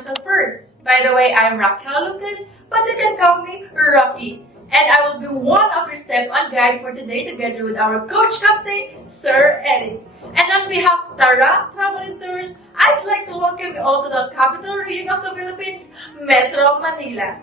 myself first. By the way, I'm Raquel Lucas, but you can call me Rocky. And I will be one of your step-on guide for today together with our coach captain, Sir Eric. And on behalf of Tara Travel and Tours, I'd like to welcome you all to the capital region of the Philippines, Metro Manila.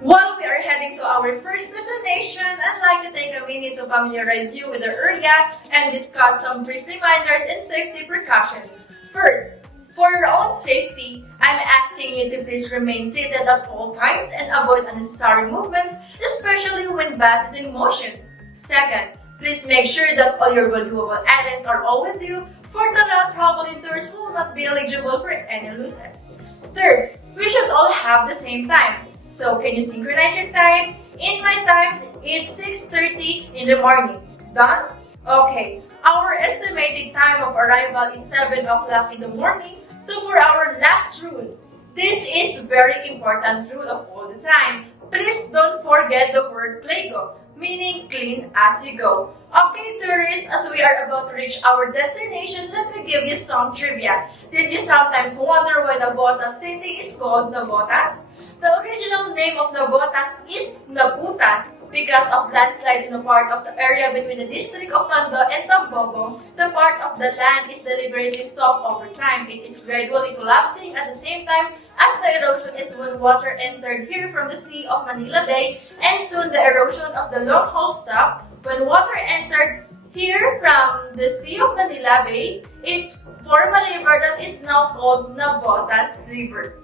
While we are heading to our first destination, I'd like to take a minute to familiarize you with the area and discuss some brief reminders and safety precautions. First, for your own safety, I'm asking you to please remain seated at all times and avoid unnecessary movements, especially when bus is in motion. Second, please make sure that all your valuable items are all with you, for the non-traveling tours will not be eligible for any losses. Third, we should all have the same time. So can you synchronize your time? In my time, it's 6:30 in the morning. Done? Okay. Our estimated time of arrival is 7 o'clock in the morning. So for our last rule, this is very important rule of all the time. Please don't forget the word PLAYGO, meaning clean as you go. Okay, tourists, as we are about to reach our destination, let me give you some trivia. Did you sometimes wonder why Navotas City is called Navotas? The original name of Navotas is Naputas because of landslides in a part of the area between the district of Tondo and Tambobo. The part of the land is deliberately soft over time. It is gradually collapsing at the same time as the erosion is when water entered here from the Sea of Manila Bay, and soon the erosion of the long haul stopped. When water entered here from the Sea of Manila Bay, it formed a river that is now called Navotas River.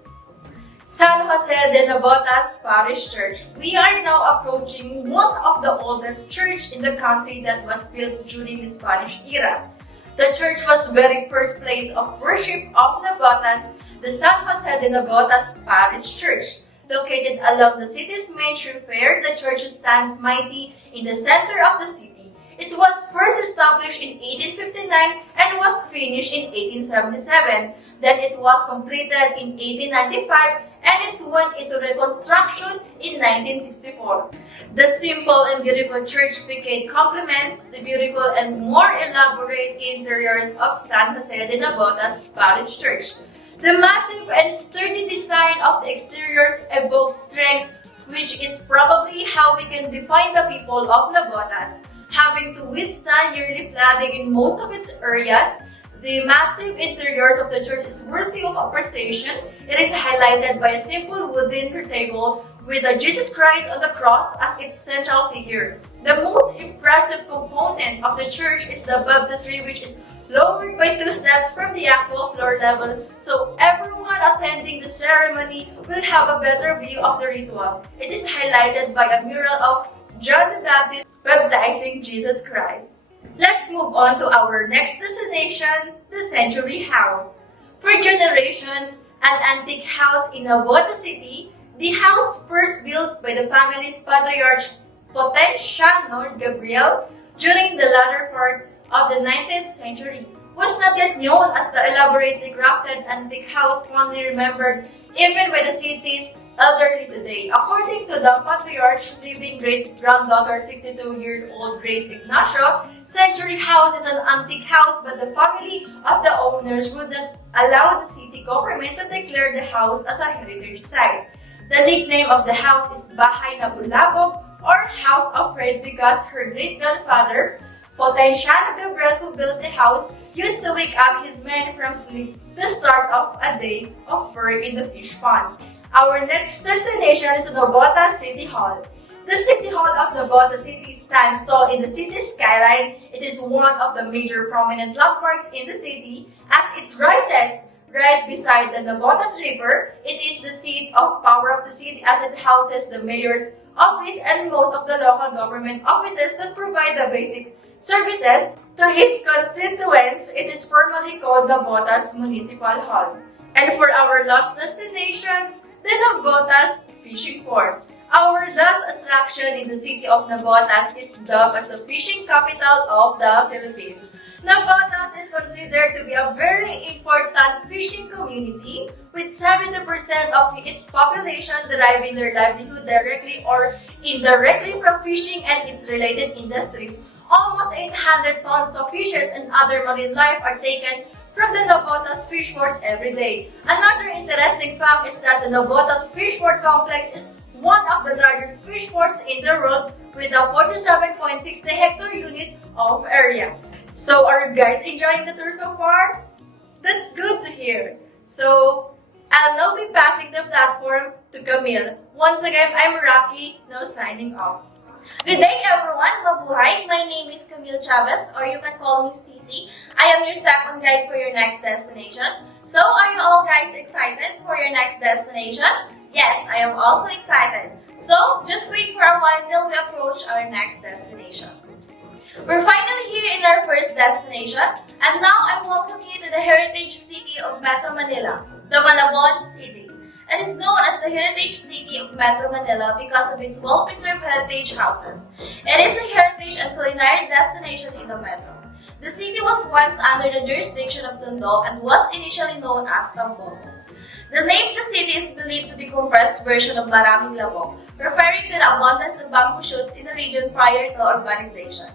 San Jose de Navotas Parish Church. We are now approaching one of the oldest church in the country that was built during the Spanish era. The church was the very first place of worship of Navotas, the San Jose de Navotas Parish Church. Located along the city's main thoroughfare, the church stands mighty in the center of the city. It was first established in 1859 and was finished in 1877. Then it was completed in 1895 and it went into reconstruction in 1964. The simple and beautiful church facade complements the beautiful and more elaborate interiors of San Jose de Navotas Parish Church. The massive and sturdy design of the exteriors evokes strength, which is probably how we can define the people of Navotas. Having to withstand yearly flooding in most of its areas, the massive interiors of the church is worthy of appreciation. It is highlighted by a simple wooden table with a Jesus Christ on the cross as its central figure. The most impressive component of the church is the baptistry, which is lowered by 2 steps from the actual floor level, so everyone attending the ceremony will have a better view of the ritual. It is highlighted by a mural of John the Baptist baptizing Jesus Christ. Let's move on to our next destination, the Century House. For generations, an antique house in Navotas City, the house first built by the family's patriarch Potenciano Gabriel during the latter part of the 19th century, was not yet known as the elaborately crafted antique house fondly remembered even by the city's elderly today. According to the patriarch's living great-granddaughter, 62-year-old Grace Ignacio, Century House is an antique house, but the family of the owners would not allow the city government to declare the house as a heritage site. The nickname of the house is Bahay na Bulabog, or House of Red, because her great-grandfather, Potenciano Gabriel, who built the house, used to wake up his men from sleep to start off a day of work in the fish pond. Our next destination is Navotas City Hall. The City Hall of Navotas City stands tall in the city's skyline. It is one of the major prominent landmarks in the city as it rises right beside the Navotas River. It is the seat of power of the city as it houses the mayor's office and most of the local government offices that provide the basic services to its constituents. It is formally called the Navotas Municipal Hall. And for our last destination, the Navotas Fishing Port. Our last attraction in the city of Navotas is dubbed as the fishing capital of the Philippines. Navotas is considered to be a very important fishing community, with 70% of its population deriving their livelihood directly or indirectly from fishing and its related industries. Almost 800 tons of fishes and other marine life are taken from the Navotas Fishport every day. Another interesting fact is that the Navotas Fishport complex is one of the largest fish ports in the world with a 47.60 hectare unit of area. So are you guys enjoying the tour so far? That's good to hear. So I'll now be passing the platform to Camille. Once again, I'm Rocky, now signing off. Good day everyone, mabuhay! My name is Camille Chavez, or you can call me Cici. I am your second guide for your next destination. So are you all guys excited for your next destination? Yes, I am also excited. So just wait for a while till we approach our next destination. We're finally here in our first destination, and now I welcome you to the heritage city of Metro Manila, the Malabon City. It is known as the Heritage City of Metro Manila because of its well-preserved heritage houses. It is a heritage and culinary destination in the metro. The city was once under the jurisdiction of Tondo and was initially known as Tambogo. The name of the city is believed to be a compressed version of Maraming Labong, referring to the abundance of bamboo shoots in the region prior to urbanization.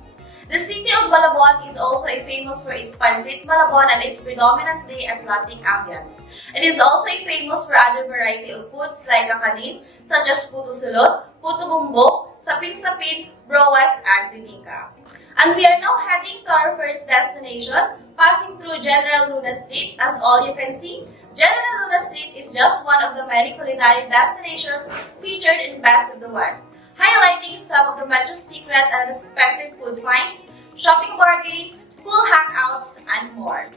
The city of Malabon is also famous for its pancit Malabon and its predominantly Atlantic ambience. It is also famous for other variety of foods like kakanin, such as puto sulot, puto bumbok, sapin-sapin, broas, and bibingka. And we are now heading to our first destination, passing through General Luna Street. As all you can see, General Luna Street is just one of the many culinary destinations featured in Best of the West, highlighting some of the metro's secret and unexpected food finds, shopping bargains, cool hangouts, and more.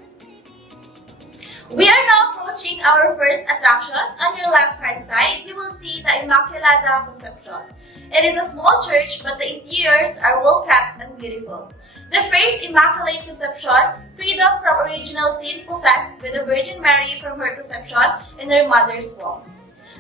We are now approaching our first attraction. On your left-hand side, you will see the Immaculada Concepcion. It is a small church, but the interiors are well-kept and beautiful. The phrase Immaculate Concepcion, freedom from original sin possessed with the Virgin Mary from her conception in her mother's womb.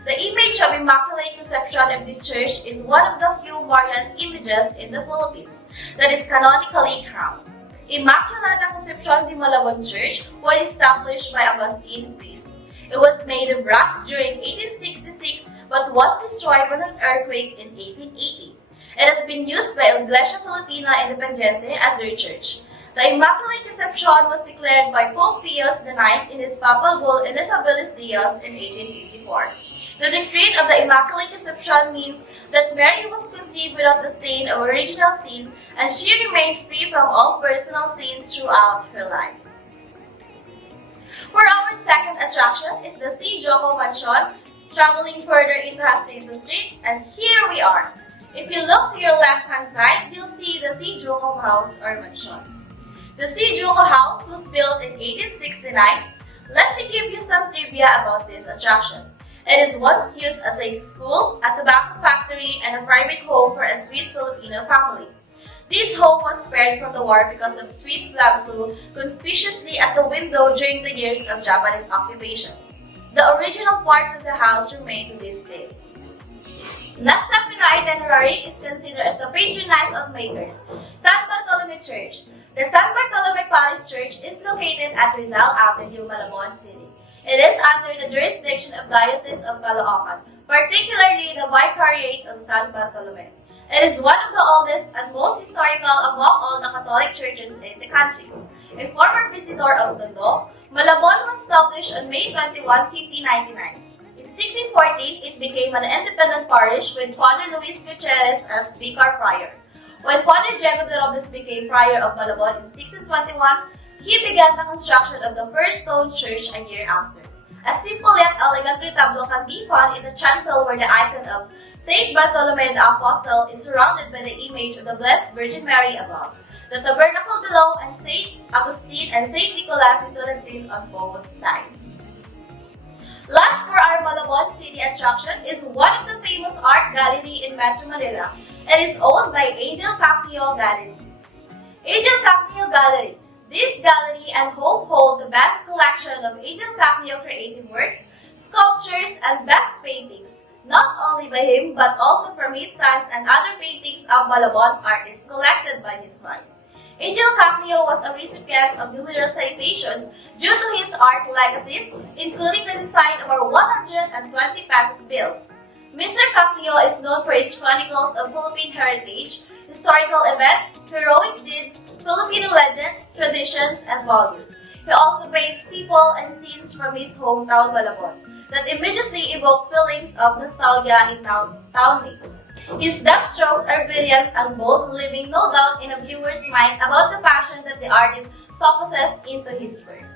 The image of Immaculate Conception of this church is one of the few Marian images in the Philippines that is canonically crowned. Immaculada Concepcion de Malabon Church was established by Augustine priests. It was made of rocks during 1866 but was destroyed by an earthquake in 1880. It has been used by Iglesia Filipina Independiente as their church. The Immaculate Conception was declared by Pope Pius IX in his papal bull Ineffabilis Deus in 1854. The decree of the Immaculate Conception means that Mary was conceived without the stain of original sin, and she remained free from all personal sin throughout her life. For our second attraction is the C. Joko Mansion, traveling further into Jacinto Street, and here we are. If you look to your left-hand side, you'll see the C. Joko House or Mansion. The C. Joko House was built in 1869. Let me give you some trivia about this attraction. It is once used as a school, a tobacco factory, and a private home for a Swiss Filipino family. This home was spared from the war because of Swiss flag flew conspicuously at the window during the years of Japanese occupation. The original parts of the house remain to this day. Next up in our itinerary is considered as the patronage of makers, San Bartolome Church. The San Bartolome Parish Church is located at Rizal Avenue, Malabon City. It is under the jurisdiction of Diocese of Caloocan, particularly the Vicariate of San Bartolome. It is one of the oldest and most historical among all the Catholic churches in the country. A former visitor of Tondo, Malabon was established on May 21, 1599. In 1614, it became an independent parish with Father Luis Gutierrez as vicar prior. When Father Diego de Robles became prior of Malabon in 1621, he began the construction of the first stone church a year after. A simple yet elegant retablo can be found in the chancel where the icon of Saint Bartolome the Apostle is surrounded by the image of the Blessed Virgin Mary above, the tabernacle below, and Saint Augustine and Saint Nicholas in Tolentine on both sides. Last for our Malabon City attraction is one of the famous art gallery in Metro Manila. It is owned by Angel Caprio Gallery. Angel Caprio Gallery. This gallery and home hold the best collection of Angel Caprio creative works, sculptures, and best paintings, not only by him but also from his sons and other paintings of Malabon artists collected by his wife. Angel Caprio was a recipient of numerous citations due to his art legacies, including the design of our 120 pesos bills. Mr. Caprio is known for his chronicles of Philippine heritage, historical events, heroic deeds, Filipino legends, traditions, and values. He also paints people and scenes from his hometown Malabon that immediately evoke feelings of nostalgia in town-mates. His depth strokes are brilliant and bold, leaving no doubt in a viewer's mind about the passion that the artist so possessed into his work.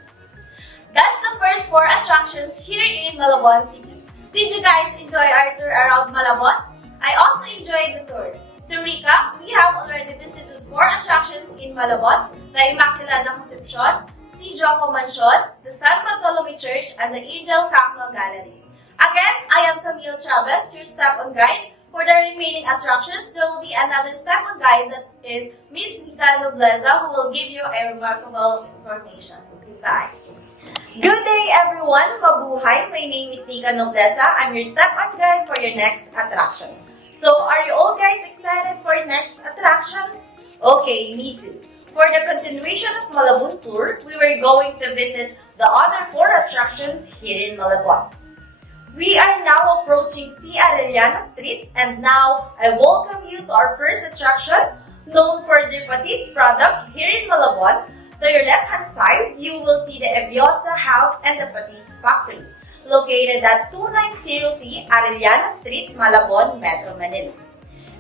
That's the first 4 attractions here in Malabon City. Did you guys enjoy our tour around Malabon? I also enjoyed the tour. To recap, we have already visited 4 attractions in Malabon: the Immaculada Concepcion, Si Joco Mansion, the San Bartolome Church, and the Angel Cacnal Gallery. Again, I am Camille Chavez, your step-on guide. For the remaining attractions, there will be another step-on guide that is Miss Nika Nobleza, who will give you a remarkable information. Goodbye. Good day, everyone. Mabuhay. My name is Nika Nobleza. I'm your step-on guide for your next attraction. So, are you all guys excited for your next attraction? Okay, me too. For the continuation of Malabon tour, we were going to visit the other 4 attractions here in Malabon. We are now approaching C. Arellano Street, and now I welcome you to our first attraction, known for their patis product here in Malabon. To your left-hand side, you will see the Eviosa House and the Patis Factory, located at 290C Arellano Street, Malabon, Metro Manila.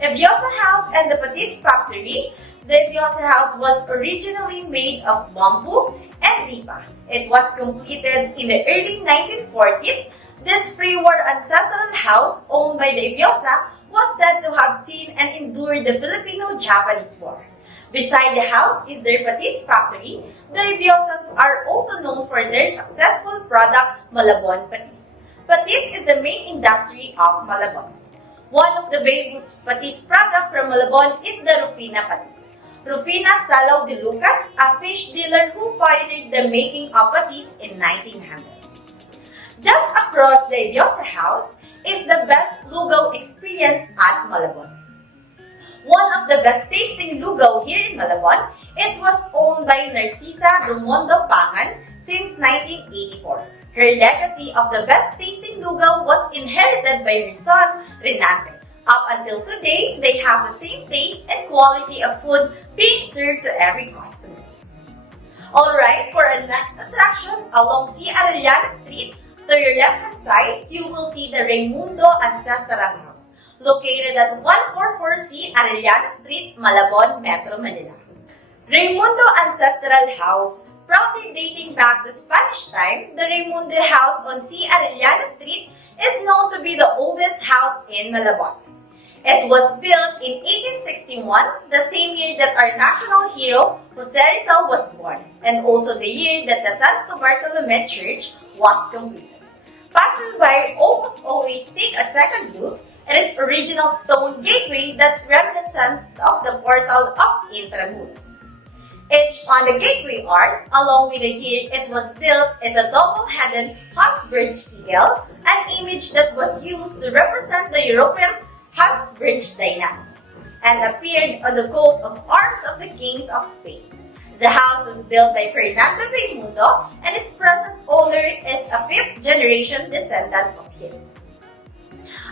Eviosa House and the Patis Factory. The Eviosa House was originally made of bamboo and nipa. It was completed in the early 1940s. This pre-war ancestral house owned by the Eviosa was said to have seen and endured the Filipino-Japanese War. Beside the house is their patis factory. The Eviosas are also known for their successful product, Malabon Patis. Patis is the main industry of Malabon. One of the famous patis product from Malabon is the Rufina Patis. Rufina Salao de Lucas, a fish dealer who pioneered the making of patis in 1900s. Just across the Eviosa House is the best lugaw experience at Malabon. One of the best tasting lugaw here in Malabon, it was owned by Narcisa Dumondo Pangan since 1984. Her legacy of the best tasting lugaw was inherited by her son, Renate. Up until today, they have the same taste and quality of food being served to every customer. Alright, for our next attraction, along C. Arellano Street, to your left-hand side, you will see the Raimundo Ancestral House, located at 144C Arellano Street, Malabon, Metro Manila. Raimundo Ancestral House, proudly dating back to Spanish time, the Raimundo House on C. Arellano Street is known to be the oldest house in Malabon. It was built in 1861, the same year that our national hero, Jose Rizal, was born, and also the year that the Santo Bartolome Church was completed. Passersby almost always take a second look at its original stone gateway that's reminiscent of the portal of Intramuros. Etched on the gateway arch, along with the year it was built, is a double-headed Habsburg eagle, an image that was used to represent the European Habsburg dynasty, and appeared on the coat of arms of the kings of Spain. The house was built by Fernando Raimundo, and its present owner is a 5th-generation descendant of his.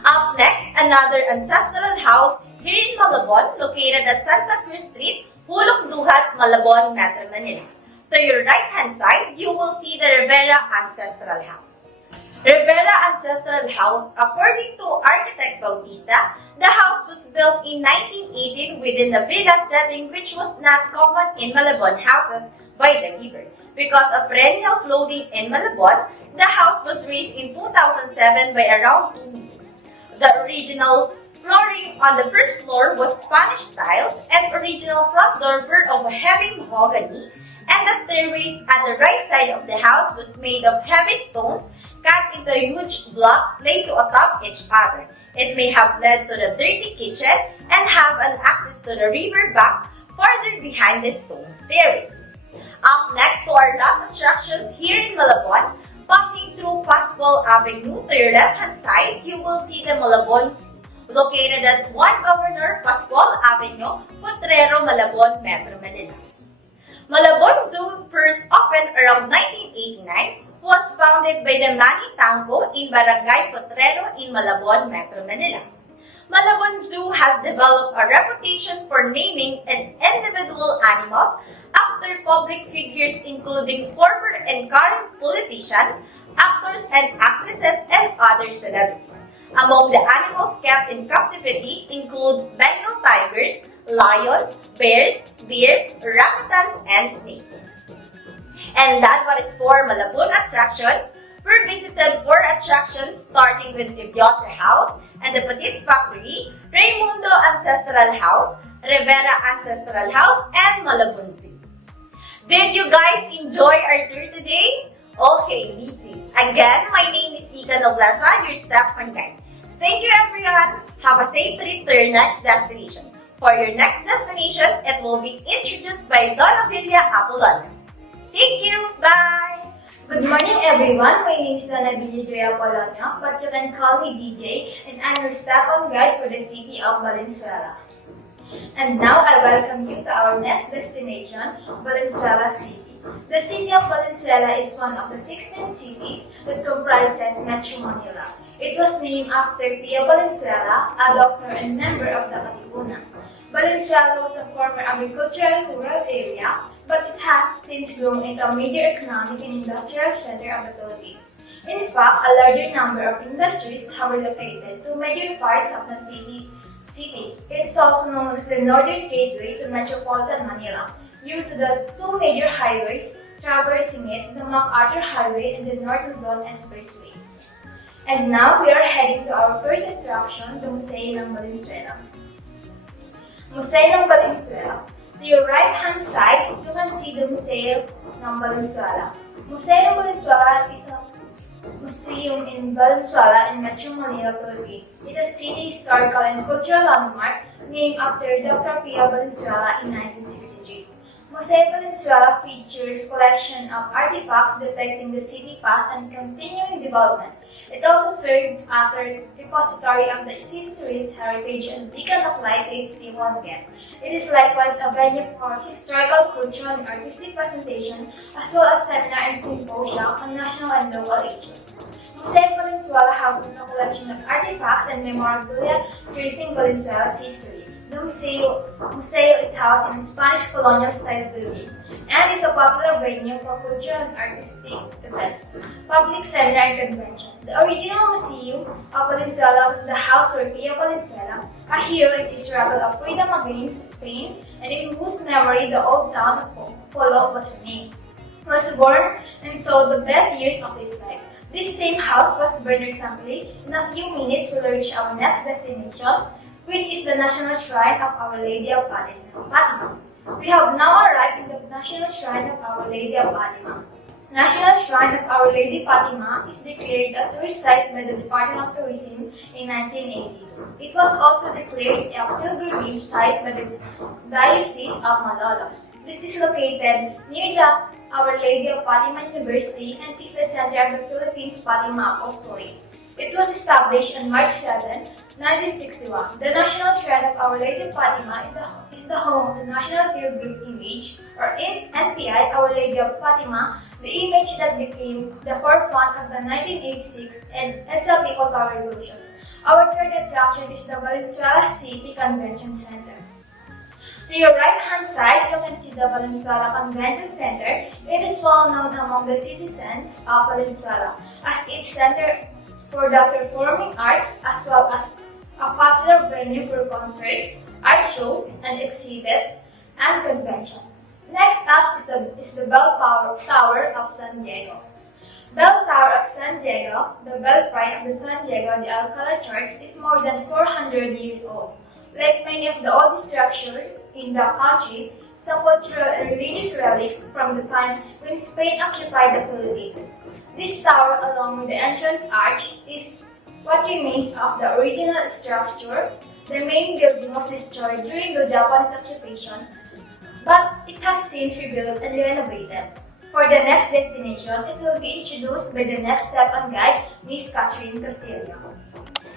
Up next, another ancestral house here in Malabon, located at Santa Cruz Street, Hulog Duhat, Malabon, Metro Manila. To your right-hand side, you will see the Rivera Ancestral House. Rivera Ancestral House, according to architect Bautista, the house was built in 1918 within the villa setting, which was not common in Malabon houses by the river. Because of perennial flooding in Malabon, the house was raised in 2007 by around 2 meters. The original flooring on the first floor was Spanish styles, and original front door were of heavy mahogany, and the stairways at the right side of the house was made of heavy stones cut into huge blocks laid to atop each other. It may have led to the dirty kitchen and have an access to the river back farther behind the stone stairways. Up next to our last attractions here in Malabon, passing through Pascual Avenue, to your left-hand side, you will see the Malabon Zoo, located at 1 Governor Pascual Avenue, Potrero, Malabon, Metro Manila. Malabon Zoo first opened around 1989, was founded by the Manny Tango in Barangay Potrero in Malabon, Metro Manila. Malabon Zoo has developed a reputation for naming its individual animals after public figures including former and current politicians, actors and actresses, and other celebrities. Among the animals kept in captivity include Bengal tigers, lions, bears, deer, orangutans, and snakes. And that was for Malabon attractions. We visited 4 attractions starting with Tibiosa House and the Patis Factory, Raimundo Ancestral House, Rivera Ancestral House, and Malabon Zoo. Did you guys enjoy our tour today? Okay, me too. Again, my name is Ika Noblesa, your step on guide. Thank you everyone. Have a safe trip to your next destination. For your next destination, it will be introduced by Donna Villa Apolonio. Thank you. Bye. Good morning everyone, my name is Donna Villa Apolonio, but you can call me DJ, and I'm your step-on guide for the city of Valenzuela. And now I welcome you to our next destination, Valenzuela City. The city of Valenzuela is one of the 16 cities that comprises Metro Manila. It was named after Pia Valenzuela, a doctor and member of the Katipunan. Valenzuela was a former agricultural rural area, but it has since grown into a major economic and industrial center of the Philippines. In fact, a larger number of industries have relocated to major parts of the city. It is also known as the Northern Gateway to Metropolitan Manila due to the 2 major highways traversing it, the MacArthur Highway and the North Luzon Expressway. And now we are heading to our first attraction, the Museo ng Valenzuela. Museo ng Valenzuela. To your right-hand side, you can see the Museo ng Valenzuela. Museo ng Valenzuela is a museum in Valenzuela in Metro Manila, Philippines. It is a city historical and cultural landmark named after Dr. Pia Valenzuela in 1963. Museo Valenzuela features collection of artifacts depicting the city past and continuing development. It also serves as a repository of the city's rich heritage and beacon of light to its people and guests. It is likewise a venue for historical, cultural, and artistic presentation, as well as seminar and symposia on national and local issues. Museo Valenzuela houses a collection of artifacts and memorabilia tracing Valenzuela's history. The museo is housed in a Spanish colonial-style building and is a popular venue for cultural and artistic events, public seminar and convention. The original museum of Valenzuela was the house where Pia Valenzuela, a hero in the struggle of freedom against Spain, and in whose memory the old town of Polo was renamed, was born and saw the best years of his life. This same house was burned recently. In a few minutes, we'll reach our next destination, which is the National Shrine of Our Lady of Fatima. We have now arrived in the National Shrine of Our Lady of Fatima. National Shrine of Our Lady Fatima is declared a tourist site by the Department of Tourism in 1982. It was also declared a pilgrimage site by the Diocese of Malolos. This is located near the Our Lady of Fatima University and is the center of the Philippines Fatima Apostolate. It was established on March 7, 1961. The National Shrine of Our Lady of Fatima is the home of the National Pilgrim Image, or in NPI, Our Lady of Fatima, the image that became the forefront of the 1986 EDSA People Power Revolution. Our third attraction is the Valenzuela City Convention Center. To your right-hand side, you can see the Valenzuela Convention Center. It is well known among the citizens of Valenzuela as its center for the performing arts, as well as a popular venue for concerts, art shows, and exhibits and conventions. Next up is the Bell Tower of San Diego. Bell Tower of San Diego, the belfry of the San Diego de Alcala Church, is more than 400 years old. Like many of the oldest structures in the country, it's a cultural and religious relic from the time when Spain occupied the Philippines. This tower, along with the entrance arch, is what remains of the original structure. The main building was destroyed during the Japanese occupation, but it has since rebuilt and renovated. For the next destination, it will be introduced by the next step-on guide, Miss Catherine Castillo.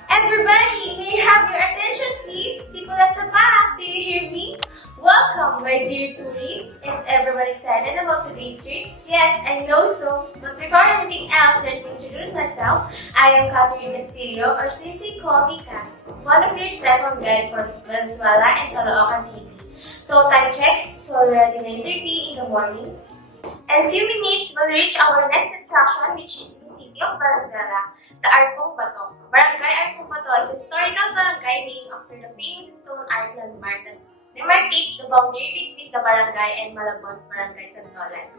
Everybody, may I have your attention please? People at the back, do you hear me? Welcome, my dear tourists. Is everyone excited about today's trip? Yes, I know so. But before anything else, let me introduce myself. I am Catherine Castillo, or simply call me Kat. one of your second guide for Valenzuela and Caloocan City. So time checks, it's already 9:30 in the morning. In few minutes, we'll reach our next attraction, which is the city of Valenzuela, the Arcong Bato. Barangay Arcong Bato is a historical barangay named after the famous stone arch landmark that demarcates the boundary between the barangay and Malabon's Barangay Santolan.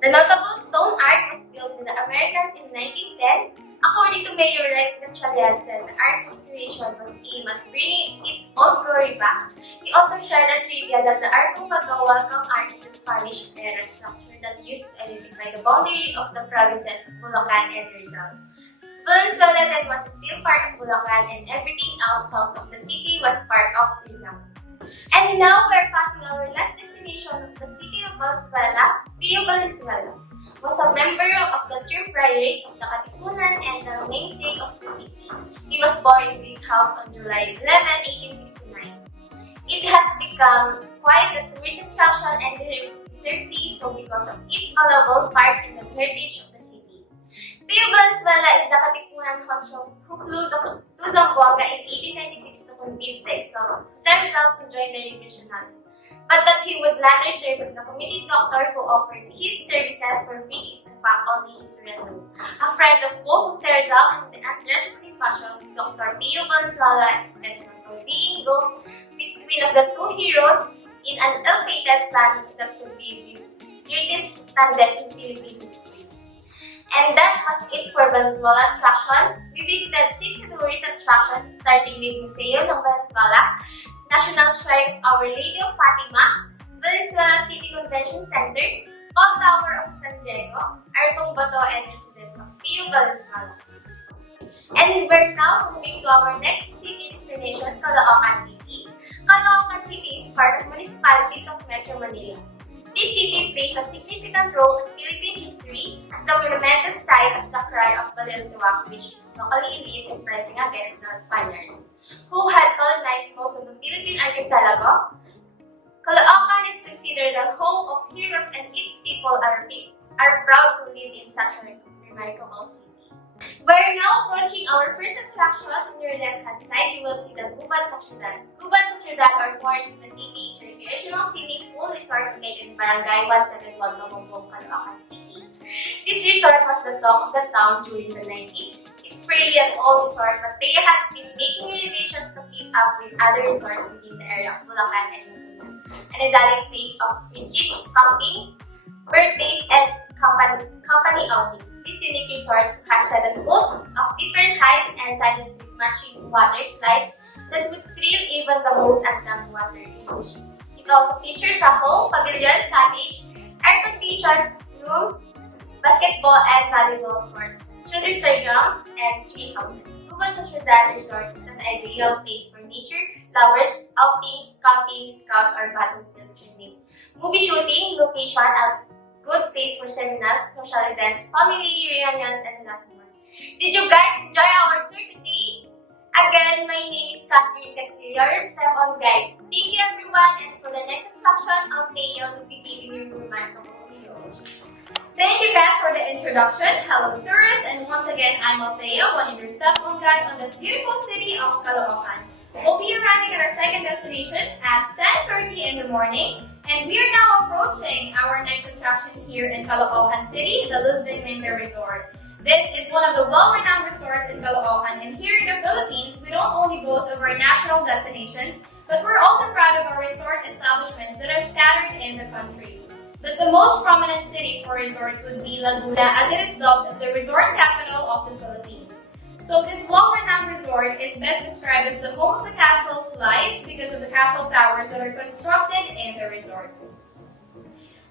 The notable stone arch was built by the Americans in 1910. According to Mayor Rex Gatchaliansen, the arc's restoration was aimed at bringing its old glory back. He also shared a trivia that the Arcong Bato welcome arch is a Spanish-era structure that used to identify the boundary of the provinces of Bulacan and Rizal. Valenzuela then was still part of Bulacan and everything else south of the city was part of Rizal. And now we're passing our last destination of the city of Valenzuela. Pio Valenzuela was a member of the third priory of the Katipunan and the namesake of the city. He was born in this house on July 11, 1869. It has become quite a tourist attraction and deservedly so because of its valuable part in the heritage of the city. Pio Valenzuela is the Katipunan Honcho who flew to Zamboanga in 1896 to convince the exile to join the revolutionaries, but that he would later serve as the committee doctor who offered his services for free is in fact only historical. A friend of both Jose Rizal and the Andres Bonifacio, Dr. Pio Valenzuela is destined for being go between of the two heroes in an ill-fated plan that could be the greatest tandem in Philippine history. And that was it for Valenzuela attraction. We visited 6 tourist attractions starting with Museo ng Valenzuela, National Shrine of Our Lady of Fatima, Valenzuela City Convention Center, Paul Tower of San Diego, Arcong Bato, and residence of Pio Valenzuela. And we're now moving to our next city destination, Caloocan City. Caloocan City is part of municipalities of Metro Manila. This city plays a significant role in Philippine history as the monumentous site of the cry of Balintawak, which is locally elite and pressing against the Spaniards, who had colonized most of the Philippine archipelago. Caloocan is considered the home of heroes and its people are proud to live in such a remarkable city. We're now approaching our first attraction. On your left-hand side, you will see the Guban sa Ciudad. Guban sa Ciudad, or Forest in the City, is a recreational swimming pool resort located in Barangay 171, Mabumbong, Caloocan City. This resort was the talk of the town during the 90s. It's fairly an old resort, but they had been making renovations to keep up with other resorts within the area of Bulacan and Laguna. An idyllic place of retreats, campings, birthdays, and company outings. This unique resort has 7 pools of different heights and sizes with matching water slides that would thrill even the most advanced water emotions. It also features a whole pavilion, cottage, air-conditioned rooms, basketball and volleyball courts, children playgrounds, and tree houses. Guban sa Ciudad Resort is an ideal place for nature, flowers, outing, camping, scout, or battlefield training. Movie shooting, location, a good place for seminars, social events, family reunions, and a lot more. Did you guys enjoy our tour today? Again, my name is Catherine Castillo, your step-on guide. Thank you everyone, and for the next attraction, I'll pay you to be giving you remarkable videos. Thank you, Kat, for the introduction. Hello, tourists, and once again, I'm Althea, one of your step-on guide on this beautiful city of Caloocan. We'll be arriving at our second destination at 10:30 in the morning, and we are now approaching our next attraction here in Caloocan City, the Lisbon Winter Resort. This is one of the well-renowned resorts in Caloocan, and here in the Philippines, we don't only boast of our national destinations, but we're also proud of our resort establishments that are scattered in the country. But the most prominent city for resorts would be Laguna, as it is dubbed as the resort capital of the Philippines. So this well-renowned resort is best described as the home of the castle slides because of the castle towers that are constructed in the resort.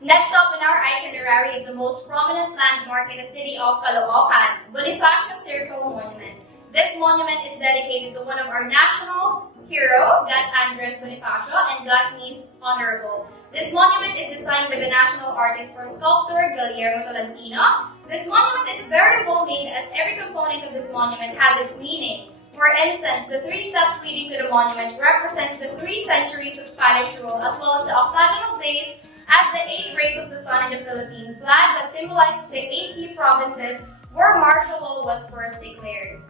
Next up in our itinerary is the most prominent landmark in the city of Caloocan, Bonifacio Circle Monument. This monument is dedicated to one of our national hero, God Andres Bonifacio, and God means honorable. This monument is designed by the national artist or sculptor Guillermo Tolentino. This monument is very well made as every component of this monument has its meaning. For instance, the 3 steps leading to the monument represents the 3 centuries of Spanish rule, as well as the octagonal base as the 8 rays of the sun in the Philippine flag that symbolizes the 8 key provinces where martial law was first declared.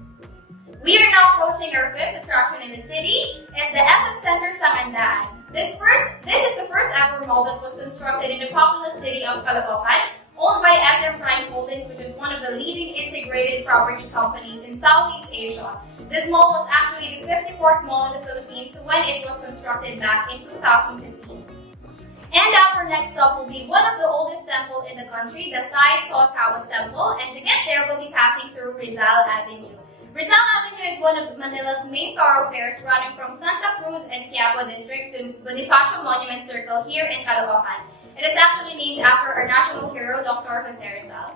We are now approaching our fifth attraction in the city. It's the Essence Center Sangandaan. This is the first ever mall that was constructed in the populous city of Caloocan, owned by SM Prime Holdings, which is one of the leading integrated property companies in Southeast Asia. This mall was actually the 54th mall in the Philippines when it was constructed back in 2015. And our next stop will be one of the oldest temples in the country, the Thai Tawas Temple, and to get there we'll be passing through Rizal Avenue. Rizal Avenue is one of Manila's main thoroughfares running from Santa Cruz and Quiapo districts to Bonifacio Monument Circle here in Caloocan. It is actually named after our national hero, Dr. Jose Rizal.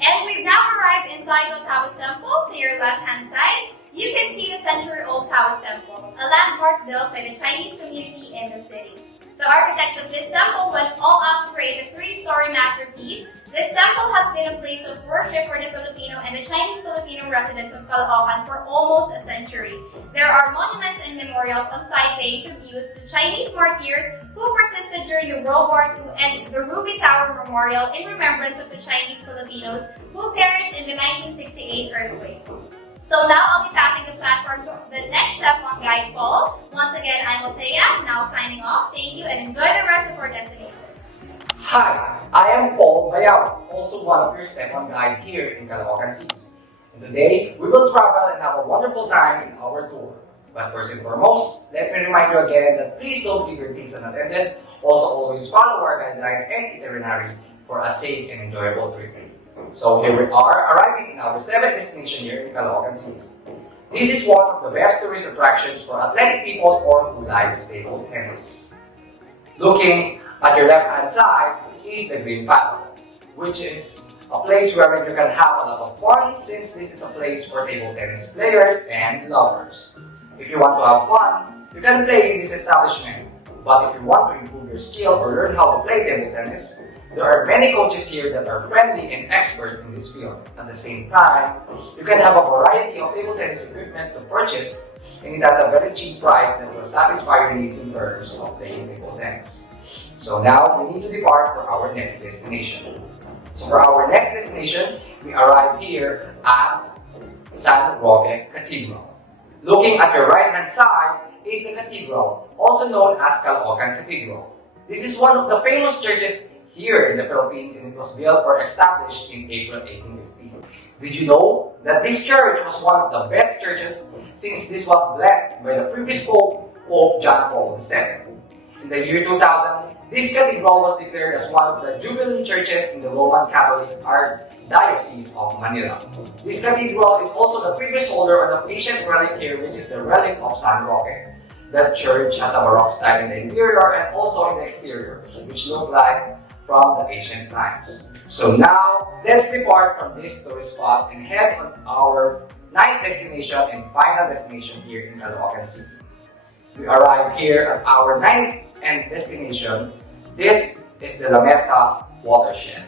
And we've now arrived in Thai Tawas Temple. To your left-hand side, you can see the century-old Tawas Temple, a landmark built by the Chinese community in the city. The architects of this temple went all out to create a three-story masterpiece. This temple has been a place of worship for the Filipino and the Chinese-Filipino residents of Caloocan for almost a century. There are monuments and memorials on site paying tributes to Chinese martyrs who persisted during the World War II and the Ruby Tower Memorial in remembrance of the Chinese Filipinos who perished in the 1968 earthquake. So now I'll be passing the platform to the next step on Guide Paul. Once again, I'm Otea, now signing off. Thank you and enjoy the rest of our destinations. Hi, I am Paul Bayao, also one of your second guide here in Caloocan City. And today, we will travel and have a wonderful time in our tour. But first and foremost, let me remind you again that please don't leave your things unattended. Also, always follow our guidelines and itinerary for a safe and enjoyable trip. So here we are, arriving in our seventh destination here in Caloocan City. This is one of the best tourist attractions for athletic people or who like table tennis. Looking at your left-hand side is the green paddle, which is a place where you can have a lot of fun since this is a place for table tennis players and lovers. If you want to have fun, you can play in this establishment. But if you want to improve your skill or learn how to play table tennis, there are many coaches here that are friendly and expert in this field. At the same time, you can have a variety of table tennis equipment to purchase, and it has a very cheap price that will satisfy your needs in terms of playing table tennis. So now, we need to depart for our next destination. So for our next destination, we arrive here at San Roque Cathedral. Looking at your right-hand side is the cathedral, also known as Caloocan Cathedral. This is one of the famous churches here in the Philippines, and it was built or established in April 1850. Did you know that this church was one of the best churches since this was blessed by the previous Pope, Pope John Paul II? In the year 2000, this cathedral was declared as one of the Jubilee churches in the Roman Catholic Archdiocese of Manila. This cathedral is also the previous holder of the ancient relic here, which is the relic of San Roque. That church has a Baroque style in the interior and also in the exterior, which look like from the ancient times. So now, let's depart from this tourist spot and head on our ninth destination and final destination here in Caloocan City. We arrive here at our ninth destination. This is the La Mesa watershed.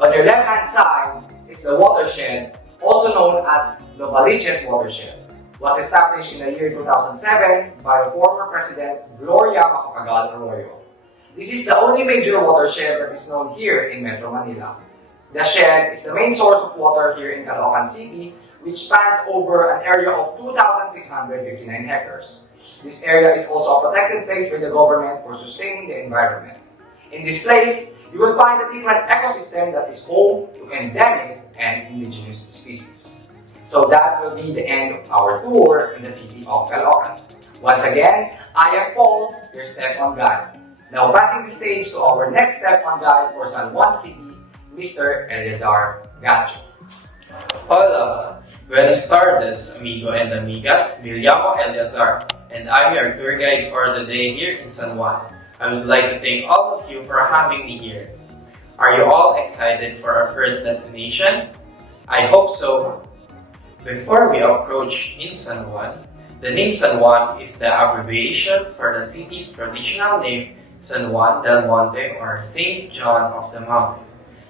On your left-hand side is the watershed, also known as the Valiches watershed. It was established in the year 2007 by the former President Gloria Macapagal Arroyo. This is the only major watershed that is known here in Metro Manila. The shed is the main source of water here in Caloocan City, which spans over an area of 2,659 hectares. This area is also a protected place by the government for sustaining the environment. In this place, you will find a different ecosystem that is home to endemic and indigenous species. So that will be the end of our tour in the city of Caloocan. Once again, I am Paul, your step-on guide. Now passing the stage to our next step-on guide for San Juan City, Mr. Eleazar Gacho. Hola, buenas tardes, amigo and amigas. Me llamo Eleazar, and I'm your tour guide for the day here in San Juan. I would like to thank all of you for having me here. Are you all excited for our first destination? I hope so. Before we approach in San Juan, the name San Juan is the abbreviation for the city's traditional name, San Juan del Monte or Saint John of the Mountain.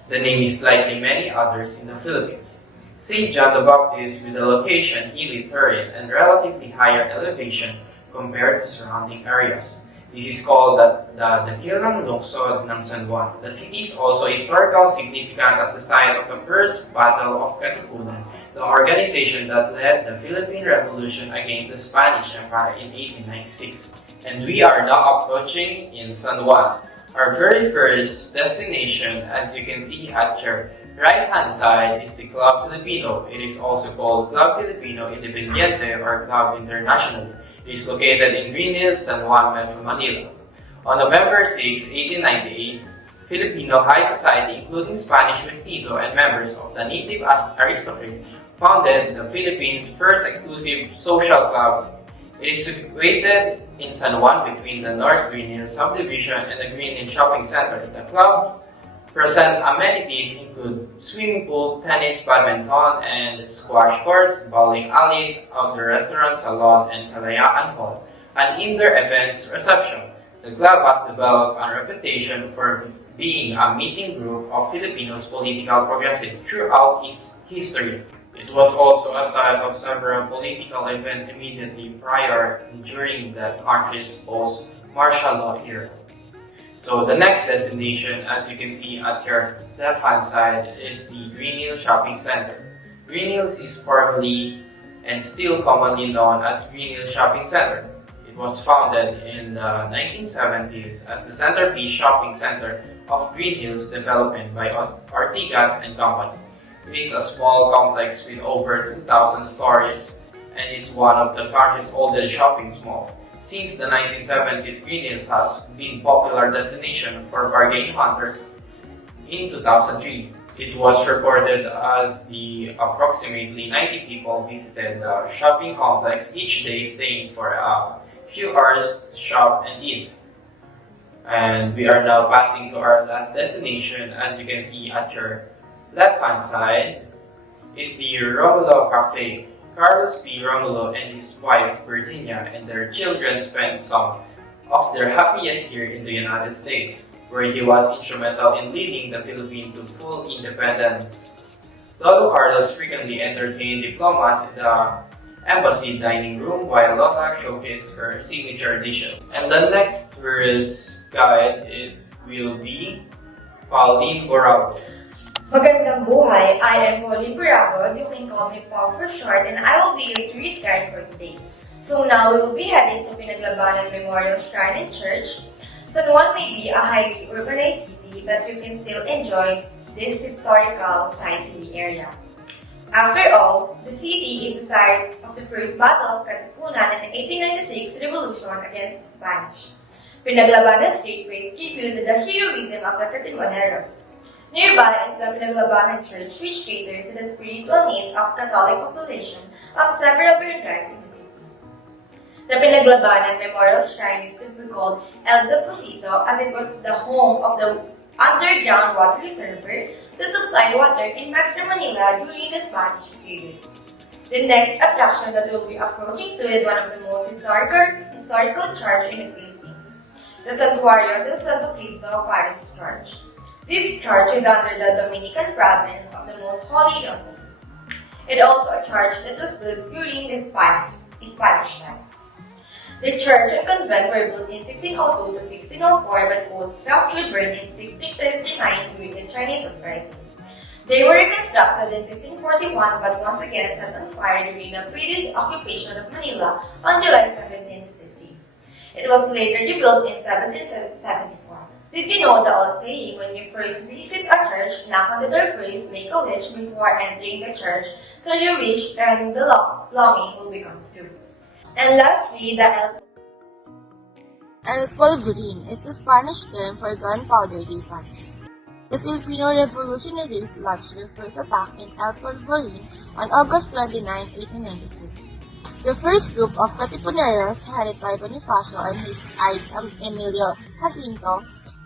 The name is like many others in the Philippines. Saint John the Baptist with a location hilly terrain and relatively higher elevation compared to surrounding areas. This is called the Dakilang Lungsod ng San Juan. The city is also historically significant as the site of the First Battle of Katipunan the organization that led the Philippine Revolution against the Spanish Empire in 1896. And we are now approaching in San Juan, our very first destination. As you can see at your right-hand side is the Club Filipino. It is also called Club Filipino Independiente or Club International. It is located in Green Hills, San Juan, Metro Manila. On November 6, 1898, Filipino high society, including Spanish mestizo and members of the native aristocrats, founded the Philippines' first exclusive social club. It is situated in San Juan between the North Green Hills subdivision and the Green Hills Shopping Center. The club present amenities include swimming pool, tennis, badminton, and squash courts, bowling alleys, outdoor restaurant, salon, and kalayaan hall, and indoor events reception. The club has developed a reputation for being a meeting group of Filipinos political progressive throughout its history. It was also a site of several political events immediately prior and during the country's post-martial law era. So the next destination, as you can see at your left-hand side, is the Green Hills Shopping Center. Green Hills is formerly and still commonly known as Green Hills Shopping Center. It was founded in the 1970s as the centerpiece shopping center of Green Hills Development by Ortigas and Company. It is a small complex with over 2,000 stories and is one of the country's oldest shopping malls. Since the 1970s, Green Hills has been a popular destination for bargain hunters. In 2003, it was reported as the approximately 90 people visited the shopping complex each day, staying for a few hours to shop and eat. And we are now passing to our last destination. As you can see at your left-hand side is the Romulo Cafe. Carlos P. Romulo and his wife Virginia and their children spent some of their happiest years in the United States, where he was instrumental in leading the Philippines to full independence. Lolo Carlos frequently entertained diplomas in the embassy dining room while Lola showcased her signature dishes. And the next tourist guide will be Pauline Borao. Magandang buhay, I am Pauline Borao. You can call me Paul for short, and I will be your tourist guide for today. So now we will be heading to Pinaglabanan Memorial Shrine and Church. San Juan may be a highly urbanized city, but you can still enjoy this historical sites in the area. After all, the city is the site of the first Battle of Katipunan in the 1896 Revolution against the Spanish. Pinaglabanan Street pays tribute to the heroism of the Katipuneros. Nearby is the Pinaglabanan Church, which caters to the spiritual needs of the Catholic population of several barangays in the city. The Pinaglabanan Memorial Shrine used to be called El Deposito, as it was the home of the underground water reservoir that supplied water in Metro Manila during the Spanish period. The next attraction that we'll be approaching to is one of the most historical church in the Philippines, the Santuario del Santo Cristo Parish Church. This church is under the Dominican province of the Most Holy Rosary. It also a church that was built during the Spanish time. The church and convent were built in 1602 to 1604 but was structurally burned in 1639 during the Chinese uprising. They were reconstructed in 1641 but once again set on fire during the British occupation of Manila on July 1763. It was later rebuilt in 1774. Did you know the old saying, when you first visit a church, knock on the door first, make a wish before entering the church, so your wish and the longing will become true. And lastly, the El Polvorín is the Spanish term for gunpowder weapon. The Filipino revolutionaries launched their first attack in El Polvorín on August 29, 1896. The first group of Katipuneros, headed by Bonifacio and his aide Emilio Jacinto,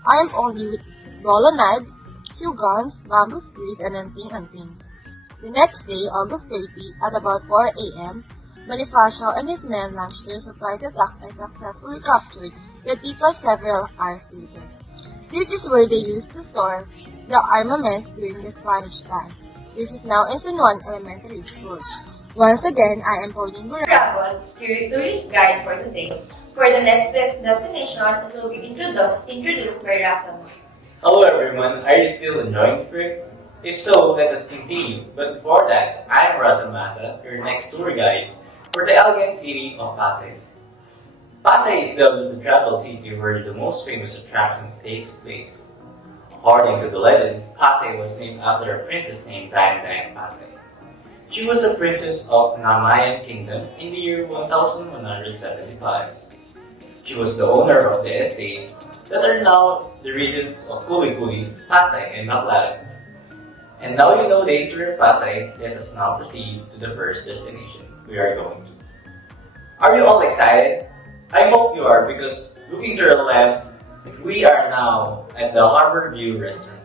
armed only with dolo knives, few guns, bamboo spears, and anting-antings. The next day, August 30, at about 4 a.m., Bonifacio and his men launched their surprise attack and successfully captured the people several hours later. This is where they used to store the armaments during the Spanish time. This is now in San Juan Elementary School. Once again, I am Pauline Borao, your tourist guide for today. For the next destination, it will be introduced by Russell. Hello everyone, are you still enjoying the trip? If so, let us continue. But before that, I'm Russell Masa, your next tour guide for the elegant city of Pasay. Pasay is the most traveled city where the most famous attractions take place. According to the legend, Pasay was named after a princess named Dayang Pasay. She was a princess of Namayan Kingdom in the year 1175. She was the owner of the estates that are now the regions of Kuwi-Kuwi, Pasay, and Baclaran. And now you know the history of Pasay, let us now proceed to the first destination we are going to. Are you all excited? I hope you are because looking to the left, we are now at the Harbor View Restaurant.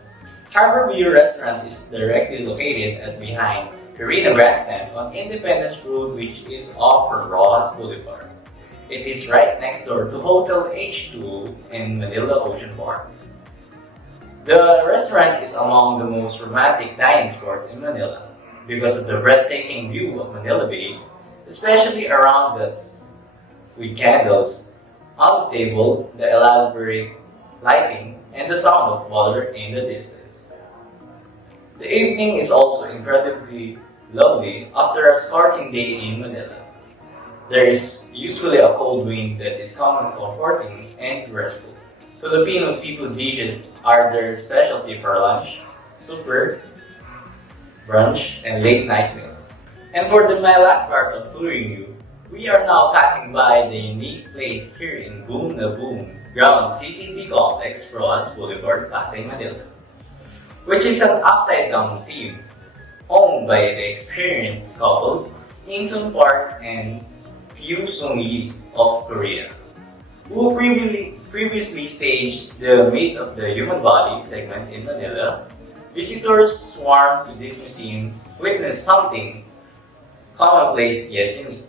Harbor View Restaurant is directly located at behind Arena Grandstand on Independence Road, which is off for Rojas Boulevard. It is right next door to Hotel H2 in Manila Ocean Park. The restaurant is among the most romantic dining spots in Manila because of the breathtaking view of Manila Bay, especially around us, with candles on the table, the elaborate lighting, and the sound of water in the distance. The evening is also incredibly lovely after a scorching day in Manila. There is usually a cold wind that is common, comforting, and restful. Filipino seafood dishes are their specialty for lunch, supper, brunch, and late night meals. And for my last part of touring you, we are now passing by the unique place here in Boom na Boom Ground CCT Complex, Rojas Boulevard, Pasay, Manila, which is an upside-down museum owned by the experienced couple In-sun Park and Hyu Sung-yi of Korea, who previously staged the Myth of the Human Body segment in Manila. Visitors swarm to this museum, witness something commonplace yet unique.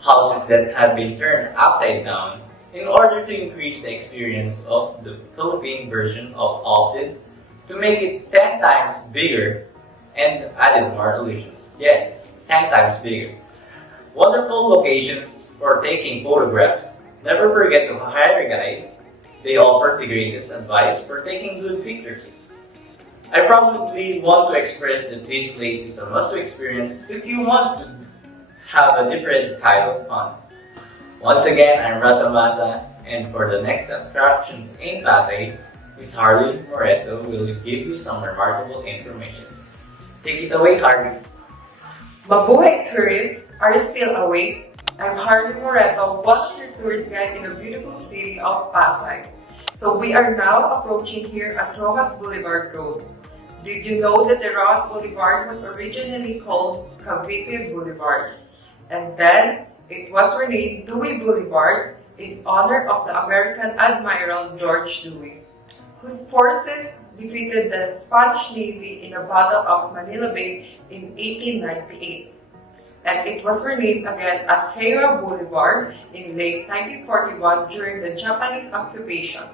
Houses that have been turned upside down in order to increase the experience of the Philippine version of Alted to make it 10 times bigger and added more illusions. Yes, 10 times bigger. Wonderful locations for taking photographs. Never forget to hire a guide. They offer the greatest advice for taking good pictures. I probably want to express that this place is a must-to experience if you want to have a different kind of fun. Once again, I'm Russell Masa, and for the next attractions in Pasay, Ms. Harley Moreto will give you some remarkable information. Take it away, Harley. Mabuhay tourists! Are you still awake? I'm Harley Moreto, one of your tourist guide in the beautiful city of Pasay. So we are now approaching here at Rojas Boulevard Road. Did you know that the Rojas Boulevard was originally called Cavite Boulevard? And then it was renamed Dewey Boulevard in honor of the American Admiral George Dewey, whose forces defeated the Spanish Navy in the Battle of Manila Bay in 1898. And it was renamed again as Heiwa Boulevard in late 1941 during the Japanese occupation.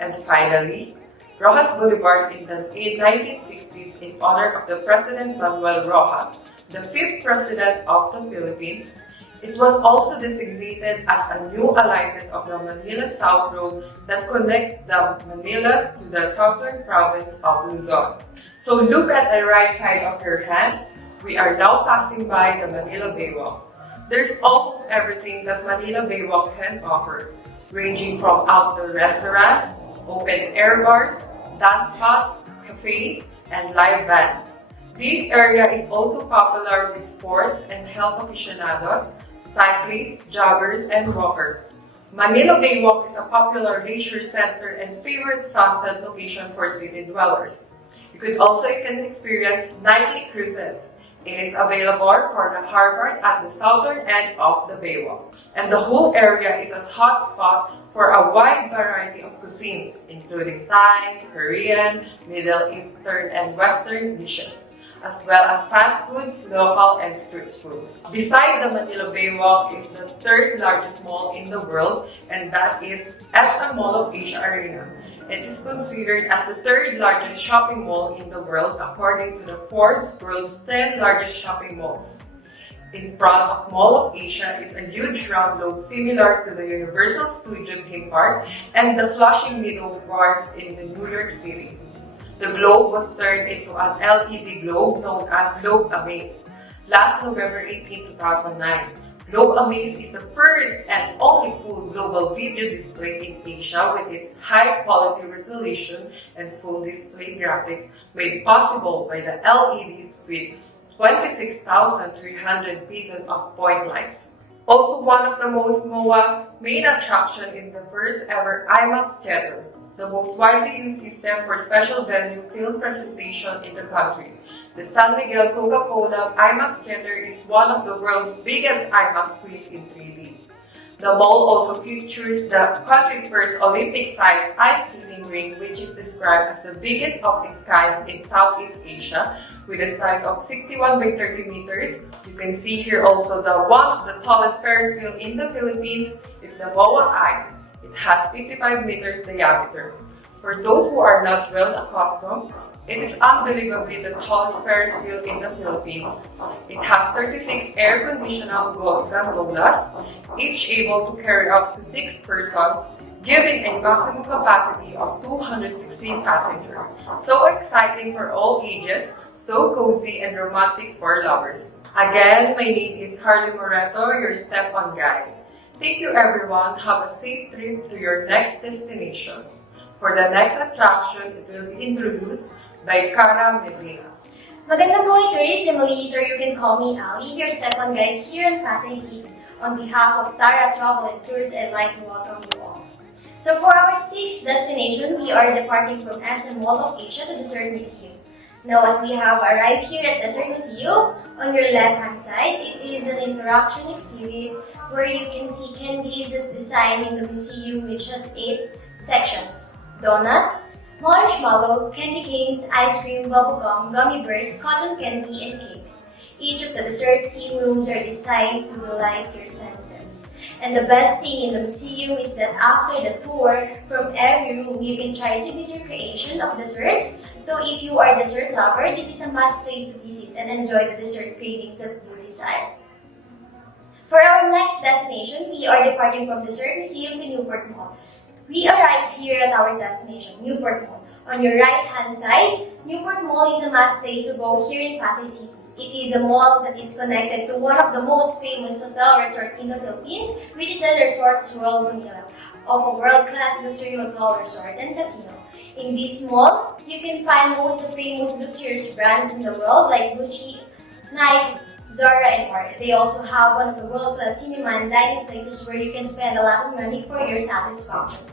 And finally, Rojas Boulevard in the 1960s in honor of the President Manuel Rojas, the 5th President of the Philippines. It was also designated as a new alignment of the Manila South Road that connects the Manila to the southern province of Luzon. So look at the right side of your hand. We are now passing by the Manila Baywalk. There's almost everything that Manila Baywalk can offer, ranging from outdoor restaurants, open-air bars, dance spots, cafes, and live bands. This area is also popular with sports and health aficionados, cyclists, joggers, and walkers. Manila Baywalk is a popular leisure center and favorite sunset location for city dwellers. You can experience nightly cruises. It is available for the harbor at the southern end of the Baywalk. And the whole area is a hot spot for a wide variety of cuisines, including Thai, Korean, Middle Eastern, and Western dishes, as well as fast foods, local, and street foods. Beside the Manila Baywalk is the third largest mall in the world, and that is SM Mall of Asia Arena. It is considered as the third largest shopping mall in the world according to the Forbes World's 10 largest shopping malls. In front of Mall of Asia is a huge round globe similar to the Universal Studio theme park and the Flushing Meadow Park in the New York City. The globe was turned into an LED globe known as Globe Amaze last November 18, 2009. Globe Amaze is the first and only full global video display in Asia with its high-quality resolution and full display graphics made possible by the LEDs with 26,300 pieces of point lights. Also one of the most MOA main attraction in the first ever IMAX theater, the most widely used system for special venue film presentation in the country. The San Miguel Coca-Cola IMAX Theater is one of the world's biggest IMAX screens in 3D. The mall also features the country's first Olympic-sized ice skating rink, which is described as the biggest of its kind in Southeast Asia, with a size of 61 by 30 meters. You can see here also the one of the tallest Ferris wheel in the Philippines is the MOA-I. It has 55 meters diameter. For those who are not well accustomed, it is unbelievably the tallest Ferris wheel in the Philippines. It has 36 air-conditioned gondolas, each able to carry up to 6 persons, giving a maximum capacity of 216 passengers. So exciting for all ages, so cozy and romantic for lovers. Again, my name is Harley Moreto, your step-on guide. Thank you everyone. Have a safe trip to your next destination. For the next attraction, it will be introduced by Cara Medina. Magandang buhay tourism, Elise, or you can call me Ali, your step-on guide here in Pasay City. On behalf of Tara Travel and Tours, I'd like to welcome you all. So for our 6th destination, we are departing from SM Mall of Asia to Desert Museum. Now what we have arrived here at Desert Museum, on your left-hand side, it is an interaction exhibit where you can see Candice's design in the museum, which has 8 sections: donuts, marshmallow, candy canes, ice cream, bubblegum, gummy bears, cotton candy, and cakes. Each of the dessert theme rooms are designed to delight your senses. And the best thing in the museum is that after the tour, from every room, you can try signature creation of desserts. So if you are a dessert lover, this is a must place to visit and enjoy the dessert cravings that you desire. For our next destination, we are departing from Dessert Museum to Newport Mall. We arrived here at our destination, Newport Mall. On your right-hand side, Newport Mall is a must place to go here in Pasay City. It is a mall that is connected to one of the most famous hotel resort in the Philippines, which is the Resorts World Manila, of a world-class luxury hotel resort and casino. In this mall, you can find most of the famous luxurious brands in the world like Gucci, Nike, Zara, and more. They also have one of the world-class cinema and dining places where you can spend a lot of money for your satisfaction.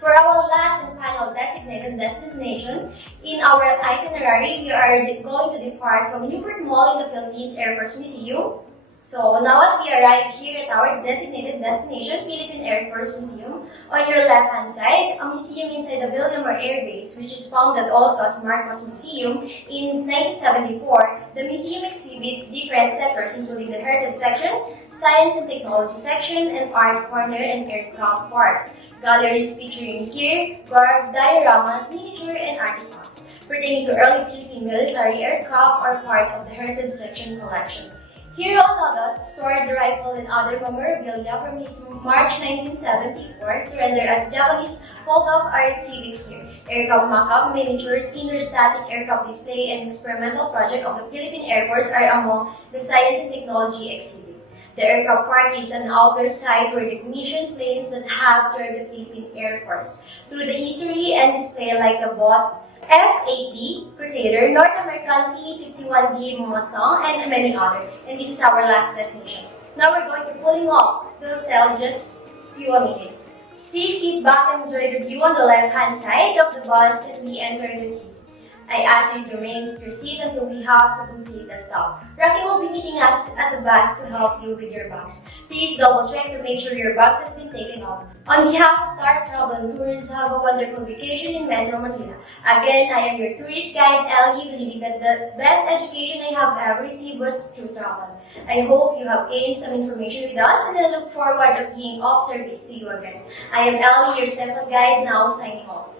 For our last and final designated destination, in our itinerary, we are going to depart from Newport Mall in the Philippines Air Force Museum. So now that we arrive here at our designated destination, Philippine Air Force Museum, on your left-hand side, a museum inside the Villamor Air Base, which is founded also as Marcos Museum in 1974. The museum exhibits different sectors including the Heritage Section, Science and Technology Section, and Art Corner and Aircraft Park. Galleries featuring gear, garb, dioramas, miniature, and artifacts pertaining to early Philippine military aircraft are part of the Heritage Section collection. Here Nagas stored the rifle and other memorabilia from his March 1974 surrender as Japanese hold-off are exhibited here. Aircraft mock-up, miniatures, indoor static aircraft display, and experimental project of the Philippine Air Force are among the science and technology exhibit. The aircraft park is an outdoor site where the commissioned planes that have served the Philippine Air Force through the history and display like the bot F-80 Crusader, North American P-51D Mustang, and many others. And this is our last destination. Now we're going to pulling off the hotel just few a minute. Please sit back and enjoy the view on the left-hand side of the bus as we enter the city. I ask you to remain in your seats until we have to complete the stop. Rocky will be meeting us at the bus to help you with your bags. Please double check to make sure your bags has been taken off. On behalf of Tara Travel and Tours, have a wonderful vacation in Metro Manila. Again, I am your tourist guide, Ellie, believing that the best education I have ever received was through travel. I hope you have gained some information with us, and I look forward to being of service to you again. I am Ellie, your step guide, now signing off.